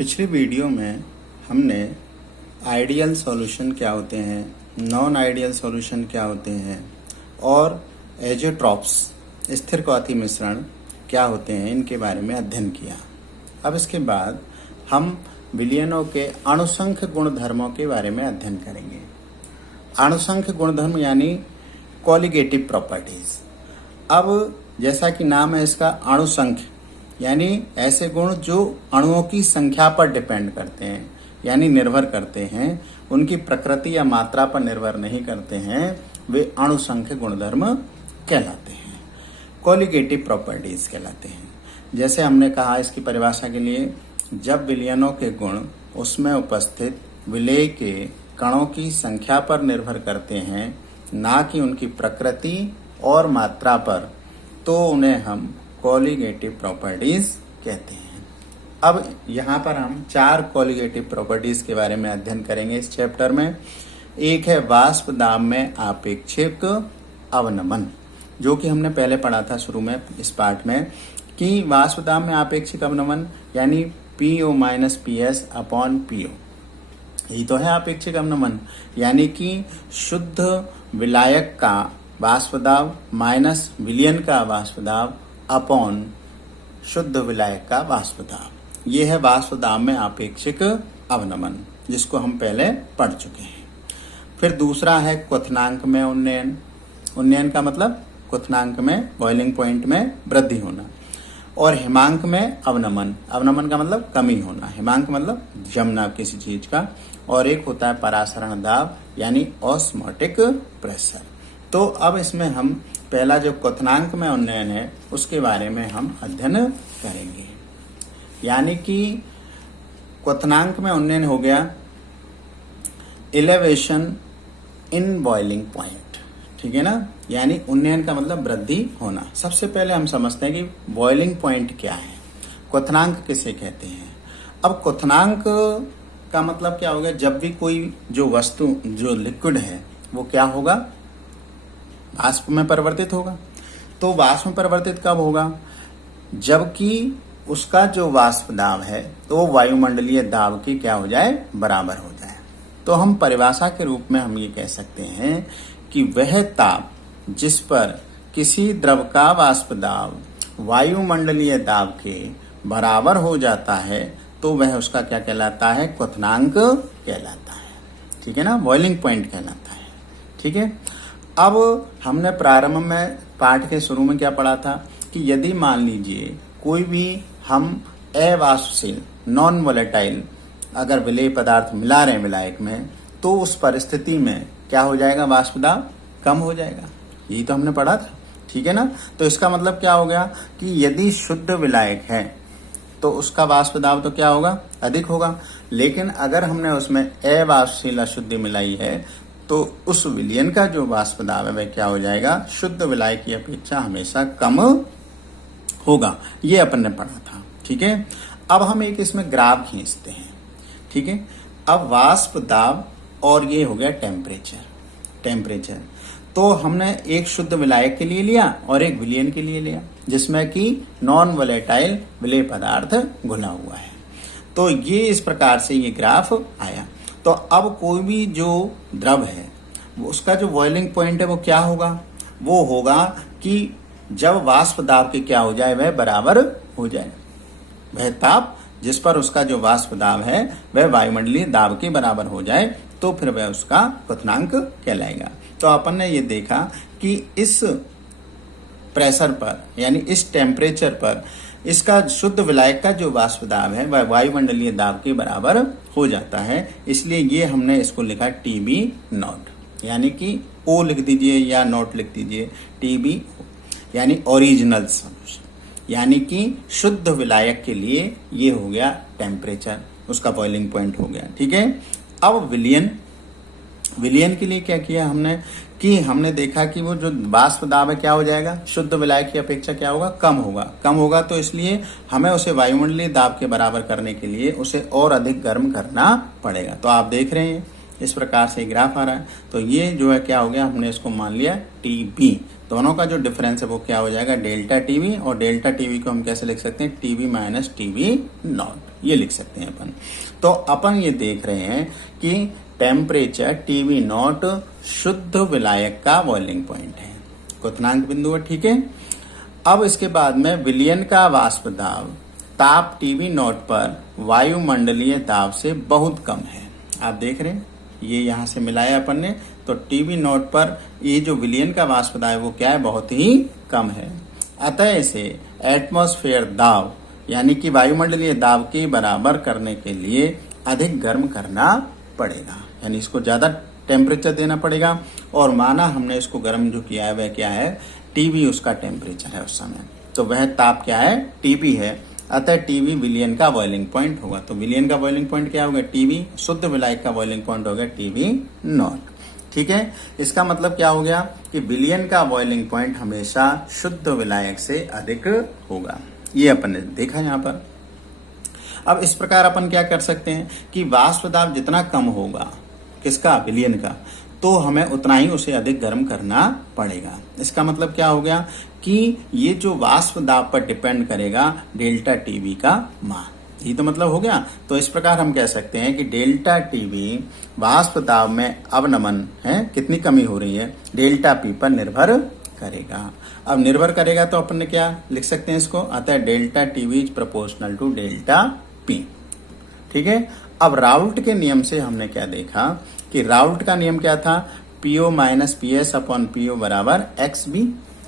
पिछली वीडियो में हमने आइडियल सॉल्यूशन क्या होते हैं, नॉन आइडियल सॉल्यूशन क्या होते हैं और एजोट्रॉप्स स्थिर क्वाथी मिश्रण क्या होते हैं, इनके बारे में अध्ययन किया। अब इसके बाद हम विलयनों के अणुसंख्य गुणधर्मों के बारे में अध्ययन करेंगे। अणुसंख्य गुणधर्म यानी कॉलिगेटिव प्रॉपर्टीज। अब जैसा कि नाम है इसका, अणुसंख्य यानी ऐसे गुण जो अणुओं की संख्या पर डिपेंड करते हैं, यानी निर्भर करते हैं, उनकी प्रकृति या मात्रा पर निर्भर नहीं करते हैं, वे अणुसंख्य गुणधर्म कहलाते हैं, कॉलिगेटिव प्रॉपर्टीज कहलाते हैं। जैसे हमने कहा इसकी परिभाषा के लिए, जब विलयनों के गुण उसमें उपस्थित विलेय के कणों की संख्या पर निर्भर करते हैं, ना कि उनकी प्रकृति और मात्रा पर, तो उन्हें हम कॉलिगेटिव प्रॉपर्टीज कहते हैं। अब यहाँ पर हम 4 कॉलिगेटिव प्रॉपर्टीज के बारे में अध्ययन करेंगे इस चैप्टर में। एक है वाष्प दाब में आपेक्षिक अवनमन, जो कि हमने पहले पढ़ा था शुरू में इस पाठ में, कि वाष्प दाब में आपेक्षिक अवनमन यानी PO minus PS upon PO, यही तो है आपेक्षिक अवनमन। यानी कि शुद्ध विलायक का वाष्प दाब माइनस विलयन का वाष्प दाब अपॉन शुद्ध विलायक का वाष्प दाब, ये है वाष्प दाब में आपेक्षिक अवनमन, जिसको हम पहले पढ़ चुके हैं। फिर दूसरा है क्वथनांक में उन्नयन। उन्नयन का मतलब क्वथनांक में, बॉइलिंग पॉइंट में वृद्धि होना। और हिमांक में अवनमन। अवनमन का मतलब कमी होना, हिमांक मतलब जमना किसी चीज का। और एक होता है परासरण दाब यानी ऑस्मोटिक प्रेशर। तो अब इसमें हम पहला जो क्वथनांक में उन्नयन है उसके बारे में हम अध्ययन करेंगे। यानी कि क्वथनांक में उन्नयन हो गया एलिवेशन इन बॉइलिंग पॉइंट, ठीक है ना। यानी उन्नयन का मतलब वृद्धि होना। सबसे पहले हम समझते हैं कि बॉइलिंग पॉइंट क्या है, क्वथनांक किसे कहते हैं। अब क्वथनांक का मतलब क्या होगा, जब भी कोई जो वस्तु, जो लिक्विड है, वो क्या होगा, वाष्प में परिवर्तित होगा। तो वाष्प में परिवर्तित कब होगा, जबकि उसका जो वाष्प दाब है तो वो वायुमंडलीय दाब की क्या हो जाए, बराबर हो जाए। तो हम परिभाषा के रूप में हम ये कह सकते हैं कि वह ताप जिस पर किसी द्रव का वाष्प दाब वायुमंडलीय दाब के बराबर हो जाता है, तो वह उसका क्या कहलाता है, क्वथनांक कहलाता है, ठीक है ना, बॉइलिंग पॉइंट कहलाता है, ठीक है। अब हमने प्रारंभ में पाठ के शुरू में क्या पढ़ा था कि यदि मान लीजिए कोई भी हम अवाष्पशील नॉन वोलेटाइल अगर विलेय पदार्थ मिला रहे हैं विलायक में, तो उस परिस्थिति में क्या हो जाएगा, वाष्प दाब कम हो जाएगा। यही तो हमने पढ़ा था, ठीक है ना। तो इसका मतलब क्या हो गया कि यदि शुद्ध विलायक है तो उसका वाष्प दाब तो क्या होगा, अधिक होगा। लेकिन अगर हमने उसमें अवाष्पशील अशुद्धि मिलाई है तो उस विलयन का जो वाष्प दाब है वह क्या हो जाएगा, शुद्ध विलायक की अपेक्षा हमेशा कम होगा। ये अपन ने पढ़ा था, ठीक है। अब हम एक इसमें ग्राफ खींचते हैं, ठीक है। अब वाष्प दाब और ये हो गया टेम्परेचर। तो हमने एक शुद्ध विलायक के लिए लिया और एक विलयन के लिए लिया, जिसमें कि नॉन वोलेटाइल विलेय पदार्थ घुला हुआ है। तो ये इस प्रकार से ये ग्राफ आया। तो अब कोई भी जो द्रव है उसका जो बॉइलिंग पॉइंट है वो क्या होगा, वो होगा कि जब वाष्प दाब के क्या हो जाए, वह बराबर हो जाए। वह ताप जिस पर उसका जो वाष्प दाब है वह वायुमंडलीय दाब के बराबर हो जाए, तो फिर वह उसका क्वथनांक कहलाएगा। तो अपन ने ये देखा कि इस प्रेशर पर यानी इस टेम्परेचर पर इसका शुद्ध विलायक का जो वाष्प दाब है वह वायुमंडलीय दाब के बराबर हो जाता है। इसलिए ये हमने इसको लिखा TB नॉट, यानी कि O लिख दीजिए या नॉट लिख दीजिए, TB यानी ओरिजिनल सॉल्यूशन। यानी कि शुद्ध विलायक के लिए ये हो गया टेम्परेचर, उसका बॉइलिंग पॉइंट हो गया, ठीक है। अब विलयन के लिए क्या किया हमने कि हमने देखा कि वो जो वाष्प दाब है क्या हो जाएगा, शुद्ध विलायक की अपेक्षा क्या होगा, कम होगा। तो इसलिए हमें उसे वायुमंडलीय दाब के बराबर करने के लिए उसे और अधिक गर्म करना पड़ेगा। तो आप देख रहे हैं इस प्रकार से ग्राफ आ रहा है। तो ये जो है क्या हो गया, हमने इसको मान लिया TB। दोनों का जो डिफरेंस है वो क्या हो जाएगा, डेल्टा टीवी, और डेल्टा टीवी को हम कैसे लिख सकते हैं, टीवी माइनस टीवी नॉट, ये लिख सकते हैं अपन। तो अपन ये देख रहे हैं कि टेम्परेचर टीवी नॉट शुद्ध विलायक का बॉइलिंग पॉइंट है, क्वथनांक बिंदु है, ठीक है। अब इसके बाद में विलयन का वाष्प दाब ताप टीवी नॉट पर वायुमंडलीय दाब से बहुत कम है। आप देख रहे हैं ये यहां से मिलाया अपन ने, तो टीवी नॉट पर ये जो विलयन का वाष्प दाब है वो क्या है, बहुत ही कम है। अतः इसे एटमॉस्फेयर दाब यानी कि वायुमंडलीय दाब के बराबर करने के लिए अधिक गर्म करना पड़ेगा, यानी इसको ज्यादा टेम्परेचर देना पड़ेगा। और माना हमने इसको गर्म जो किया है वह क्या है, टीवी उसका टेम्परेचर है उस समय, तो वह ताप क्या है, टीवी है। अतः टीवी विलयन का बॉइलिंग पॉइंट होगा। तो विलयन का बॉइलिंग पॉइंट क्या होगा, टीवी, शुद्ध विलायक का बॉइलिंग पॉइंट होगा टीवी नॉट, ठीक है। इसका मतलब क्या हो गया कि विलयन का बॉइलिंग पॉइंट हमेशा शुद्ध विलायक से अधिक होगा, ये अपन ने देखा यहाँ पर। अब इस प्रकार अपन क्या कर सकते हैं कि वाष्प दाब जितना कम होगा, किसका, विलयन का, तो हमें उतना ही उसे अधिक गर्म करना पड़ेगा। इसका मतलब क्या हो गया कि ये जो वाष्प दाब पर डिपेंड करेगा डेल्टा टीवी का मान, ये तो मतलब हो गया। तो इस प्रकार हम कह सकते हैं कि डेल्टा टीवी वाष्प दाब में अवनमन है, कितनी कमी हो रही है, डेल्टा पी पर निर्भर करेगा। अब निर्भर करेगा तो अपन ने क्या लिख सकते हैं इसको, अतः delta TV is proportional to delta P, ठीक है। अब राउल्ट के नियम से हमने क्या देखा कि राउल्ट का नियम क्या था, PO minus P S upon PO बराबर एक्स बी,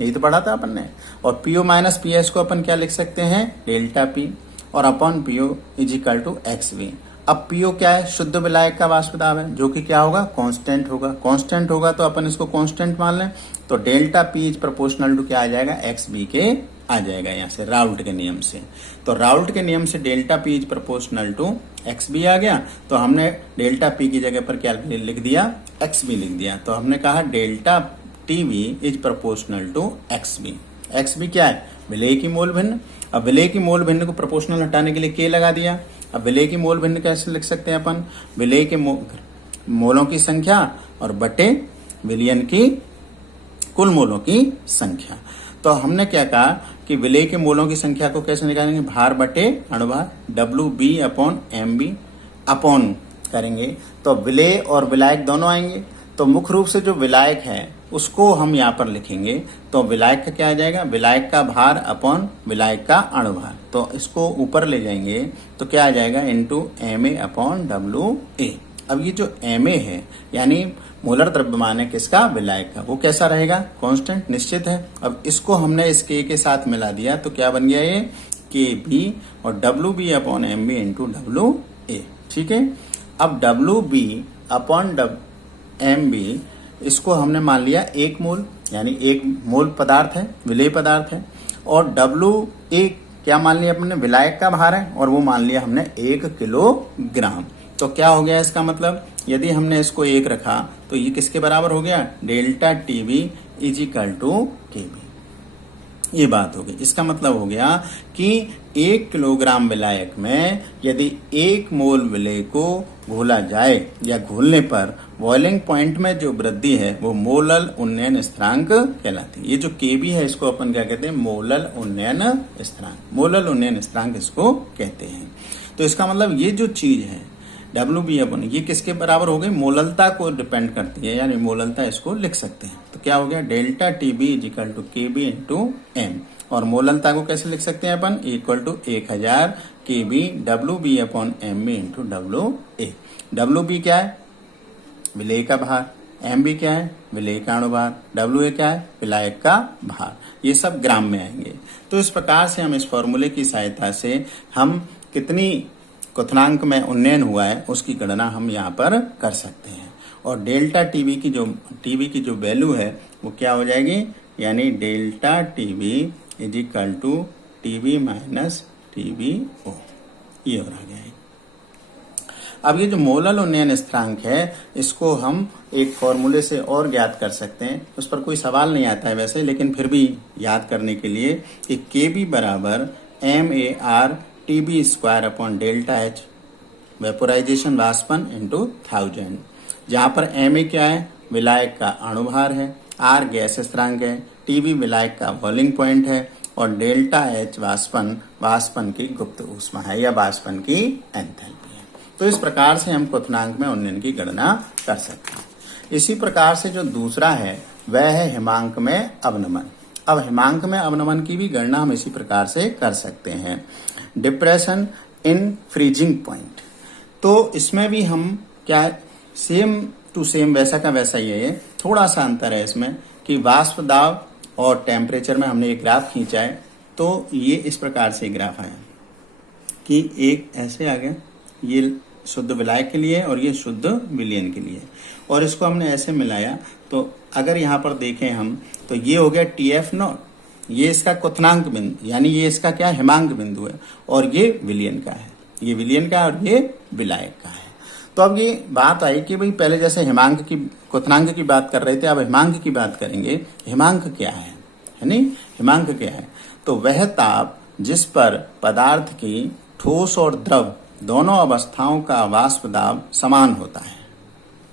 यही तो पढ़ा था अपन ने। और पीओ माइनस पी एस को अपन क्या लिख सकते हैं, डेल्टा पी, और upon PO is equal to X B. अब पीओ क्या है, शुद्ध विलायक का वाष्प दाब है, जो कि क्या होगा, कांस्टेंट होगा। कांस्टेंट होगा तो अपन इसको कांस्टेंट मान लें, तो delta P is proportional to क्या आ जाएगा, एक्स बी के आ जाएगा यहाँ से राउल्ट के नियम से। तो राउल्ट के नियम से delta P is proportional to X B आ गया, तो हमने डेल्टा पी की जगह पर क्या लिख दिया, एक्स बी लिख दिया। तो हमने कहा delta TV is proportional to X B. X B क्या है, विलेय की मोल भिन्न। अब विलेय की मोल भिन्न को प्रोपोर्शनल हटाने के लिए के लगा दिया। अब विलेय की मोल भिन्न कैसे लिख सकते हैं अपन, विलेय के मोलों की संख्या और बटे विलयन की कुल मोलों की संख्या। तो हमने क्या कहा कि विलेय के मोलों की संख्या को कैसे निकालेंगे, भार बटे अणुभार, W B upon M B upon करेंगे तो विलेय और विलायक दोनों आएंगे। तो मुख्य रूप से जो विलायक है उसको हम यहाँ पर लिखेंगे, तो विलायक का क्या आ जाएगा, विलायक का भार अपॉन विलायक का अणुभार। तो इसको ऊपर ले जाएंगे तो क्या आ जाएगा, into M A upon W A. अब ये जो एम ए है यानी मोलर द्रव्यमान है किसका, विलायक का, वो कैसा रहेगा, कांस्टेंट, निश्चित है। अब इसको हमने इस के साथ मिला दिया तो क्या बन गया ये, के बी और W B upon M B into W A, ठीक है। अब W B upon M B इसको हमने मान लिया 1 मोल, यानी 1 मोल पदार्थ है, विलेय पदार्थ है। और डब्ल्यू ए क्या मान लिया हमने, विलायक का भार है, और वो मान लिया हमने 1 किलोग्राम। तो क्या हो गया इसका मतलब, यदि हमने इसको 1 रखा तो ये किसके बराबर हो गया, delta TV is equal to K B. ये बात होगी। इसका मतलब हो गया कि 1 किलोग्राम विलायक में यदि 1 मोल विलेय को घोला जाए या घोलने पर बॉइलिंग पॉइंट में जो वृद्धि है वो मोलल उन्नयन स्थिरांक कहलाती है। ये जो केबी है इसको अपन क्या कहते हैं, मोलल उन्नयन स्थिरांक। मोलल उन्नयन स्थिरांक इसको कहते हैं। तो इसका मतलब ये जो चीज है डब्ल्यू बी अपन, ये किसके बराबर हो गई, मोललता को डिपेंड करती है, यानी मोललता इसको लिख सकते हैं। तो क्या हो गया, delta T B is equal to K B into M. और मोललता को कैसे लिख सकते हैं अपन, equal to 1000 K B W B upon M B into W A. W B क्या है, विलेय का भार, एम बी क्या है, विलेय का अणुभार, डब्ल्यू ए क्या है, विलायक का भार। ये सब ग्राम में आएंगे। तो इस प्रकार से हम इस फॉर्मूले की सहायता से हम कितनी क्वथनांक में उन्नयन हुआ है उसकी गणना हम यहाँ पर कर सकते हैं। और डेल्टा टीवी की जो वैल्यू है वो क्या हो जाएगी, यानी delta TV is equal to TV minus TV O, ये हो रहा है। अब ये जो मोलल उन्नयन स्थिरांक है इसको हम एक फॉर्मूले से और ज्ञात कर सकते हैं। उस पर कोई सवाल नहीं आता है वैसे, लेकिन फिर भी याद करने के लिए कि के बी बराबर M A R T B square upon delta H vaporization वाष्पन इंटू 1000, जहां पर एम ए क्या है, विलायक का अणुभार है, आर गैस स्थिरांक है, टीवी विलायक का बॉइलिंग पॉइंट है और डेल्टा एच वाष्पन की गुप्त ऊष्मा है या वाष्पन की एंथैल्पी है। तो इस प्रकार से हम क्वथनांक में उन्नयन की गणना कर सकते हैं। इसी प्रकार से जो दूसरा है वह है हिमांक में अवनमन। अब हिमांक में अवनमन की भी गणना हम इसी प्रकार से कर सकते हैं। डिप्रेशन इन फ्रीजिंग पॉइंट, तो इसमें भी हम क्या सेम टू सेम वैसा का वैसा ही है, थोड़ा सा अंतर है इसमें कि वाष्प दाब और टेम्परेचर में हमने एक ग्राफ खींचा है। तो ये इस प्रकार से ग्राफ आया कि एक ऐसे आ गया, ये शुद्ध विलायक के लिए और ये शुद्ध विलयन के लिए, और इसको हमने ऐसे मिलाया। तो अगर यहाँ पर देखें हम तो ये हो गया TF नॉट, ये इसका क्वथनांक बिंदु यानी ये इसका क्या हिमांक बिंदु है, और ये विलयन का है, ये विलयन का और ये विलायक का है। तो अब ये बात आई कि भाई पहले जैसे हिमांक की क्वथनांक की बात कर रहे थे, अब हिमांक की बात करेंगे। हिमांक क्या है नहीं, हिमांक क्या है? तो वह ताप जिस पर पदार्थ की ठोस और द्रव दोनों अवस्थाओं का वाष्प दाब समान होता है।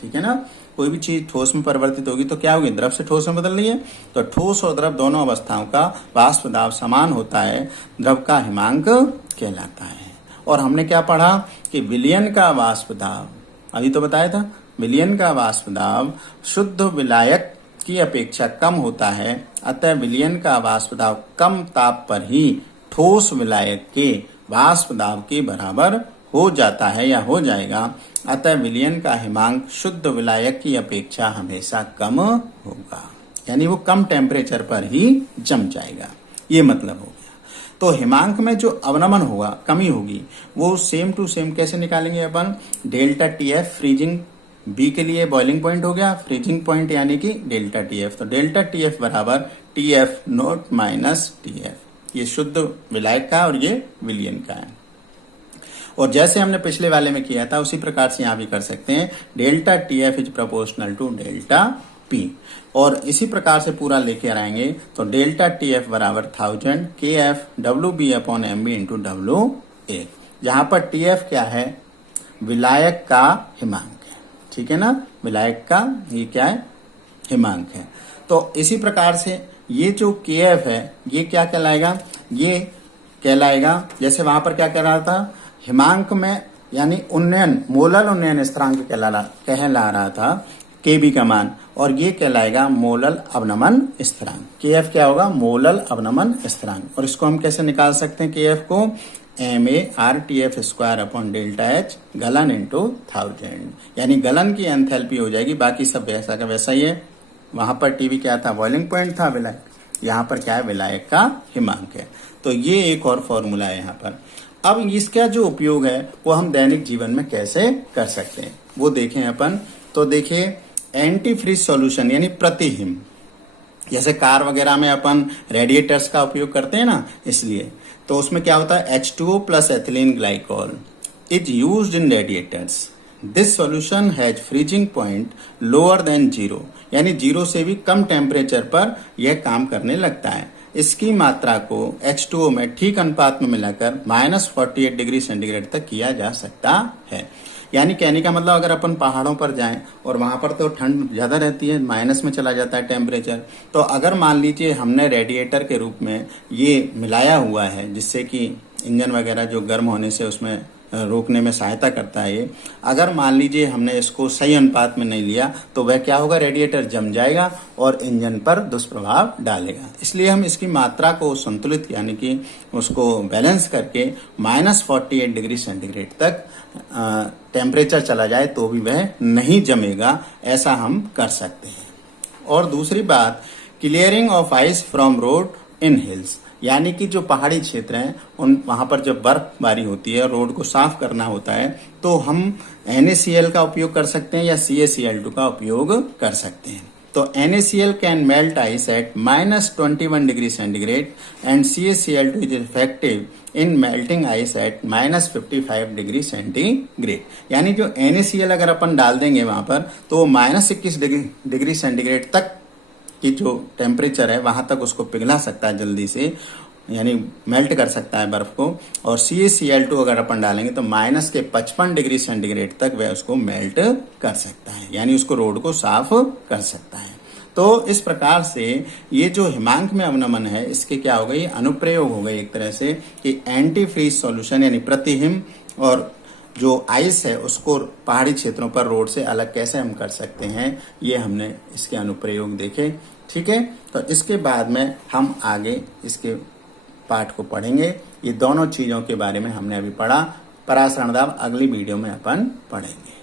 ठीक है ना, कोई भी चीज ठोस में परिवर्तित होगी तो क्या होगी, द्रव से ठोस में बदल रही है, तो ठोस और द्रव दोनों अवस्थाओं का वाष्प दाब समान होता है, द्रव का हिमांक कहलाता है। और हमने क्या पढ़ा कि विलयन का वाष्प दाब, अभी तो बताया था, विलयन का वाष्प दाब शुद्ध विलायक की अपेक्षा कम होता है, अतः विलयन का वाष्प दाब कम ताप पर ही ठोस विलायक के वाष्प दाब के बराबर हो जाता है या हो जाएगा, अतः विलयन का हिमांक शुद्ध विलायक की अपेक्षा हमेशा कम होगा, यानी वो कम टेम्परेचर पर ही जम जाएगा, ये मतलब हो गया। तो हिमांक में जो अवनमन होगा, कमी होगी, वो सेम टू सेम कैसे निकालेंगे अपन, डेल्टा TF फ्रीजिंग बी के लिए बॉइलिंग पॉइंट हो गया, फ्रीजिंग पॉइंट यानी कि डेल्टा TF, तो डेल्टा TF बराबर TF नॉट माइनस TF, ये शुद्ध विलायक का और ये विलयन का है। और जैसे हमने पिछले वाले में किया था उसी प्रकार से यहाँ भी कर सकते हैं, delta TF is proportional to delta P, और इसी प्रकार से पूरा लेके आएंगे तो डेल्टा TF बराबर 1000 KF WB upon MB into WA, जहां पर TF क्या है, विलायक का हिमांक है। ठीक है ना, विलायक का ये क्या है, हिमांक है। तो इसी प्रकार से ये जो KF है ये क्या कहलाएगा, ये कहलाएगा, जैसे वहां पर क्या कह रहा था, हिमांक में यानी उन्नयन मोलल उन्नयन स्थिरांक कहला रहा था Kb का मान, और ये कहलाएगा मोलल अवनमन स्थिरांक। Kf क्या होगा, मोलल अवनमन स्थिरांक। और इसको हम कैसे निकाल सकते हैं, Kf को MARTF square upon delta H गलन इंटू 1000, यानी गलन की एंथैल्पी हो जाएगी, बाकी सब वैसा का वैसा ही है। वहां पर टीवी क्या था, बॉइलिंग पॉइंट था विलायक, यहाँ पर क्या है, विलायक का हिमांक है। तो ये एक और फॉर्मूला है यहाँ पर। अब इसका जो उपयोग है वो हम दैनिक जीवन में कैसे कर सकते हैं वो देखें अपन। तो देखिए एंटी फ्रीज सॉल्यूशन यानी प्रतिहिम, जैसे कार वगैरह में अपन रेडिएटर्स का उपयोग करते हैं ना, इसलिए तो उसमें क्या होता है, H2O plus ethylene glycol is used in radiators. This solution has freezing point lower than 0, यानी 0 से भी कम टेम्परेचर पर यह काम करने लगता है। इसकी मात्रा को H2O में ठीक अनुपात में मिलाकर -48 डिग्री सेंटीग्रेड तक किया जा सकता है। यानी कहने का मतलब अगर अपन पहाड़ों पर जाएं और वहां पर तो ठंड ज्यादा रहती है, माइनस में चला जाता है टेम्परेचर, तो अगर मान लीजिए हमने रेडिएटर के रूप में ये मिलाया हुआ है जिससे कि इंजन वगैरह जो गर्म होने से उसमें रोकने में सहायता करता है, ये अगर मान लीजिए हमने इसको सही अनुपात में नहीं लिया तो वह क्या होगा, रेडिएटर जम जाएगा और इंजन पर दुष्प्रभाव डालेगा। इसलिए हम इसकी मात्रा को संतुलित यानी कि उसको बैलेंस करके -48 डिग्री सेंटीग्रेड तक टेम्परेचर चला जाए तो भी वह नहीं जमेगा, ऐसा हम कर सकते हैं। और दूसरी बात, clearing of ice from road in hills, यानी कि जो पहाड़ी क्षेत्र हैं उन वहां पर जब बर्फबारी होती है, रोड को साफ करना होता है, तो हम NaCl का उपयोग कर सकते हैं या CaCl2 का उपयोग कर सकते हैं। तो NaCl can melt ice eight -21 degree centigrade and CaCl2 is effective in melting ice eight -55 degree centigrade. यानी जो NaCl अगर अपन डाल देंगे वहां पर तो वो -21 डिग्री सेंटीग्रेड तक की जो टेम्परेचर है वहां तक उसको पिघला सकता है जल्दी से, यानी मेल्ट कर सकता है बर्फ को। और CaCl2 अगर अपन डालेंगे तो -55 डिग्री सेंटीग्रेड तक वह उसको मेल्ट कर सकता है, यानी उसको रोड को साफ कर सकता है। तो इस प्रकार से ये जो हिमांक में अवनमन है इसके क्या हो गई, अनुप्रयोग हो गए एक तरह से कि एंटी फ्रीज सॉल्यूशन यानी प्रतिहिम और जो आइस है उसको पहाड़ी क्षेत्रों पर रोड से अलग कैसे हम कर सकते हैं, ये हमने इसके अनुप्रयोग देखे। ठीक है, तो इसके बाद में हम आगे इसके पाठ को पढ़ेंगे। ये दोनों चीजों के बारे में हमने अभी पढ़ा। पराशरणदाब अगली वीडियो में अपन पढ़ेंगे।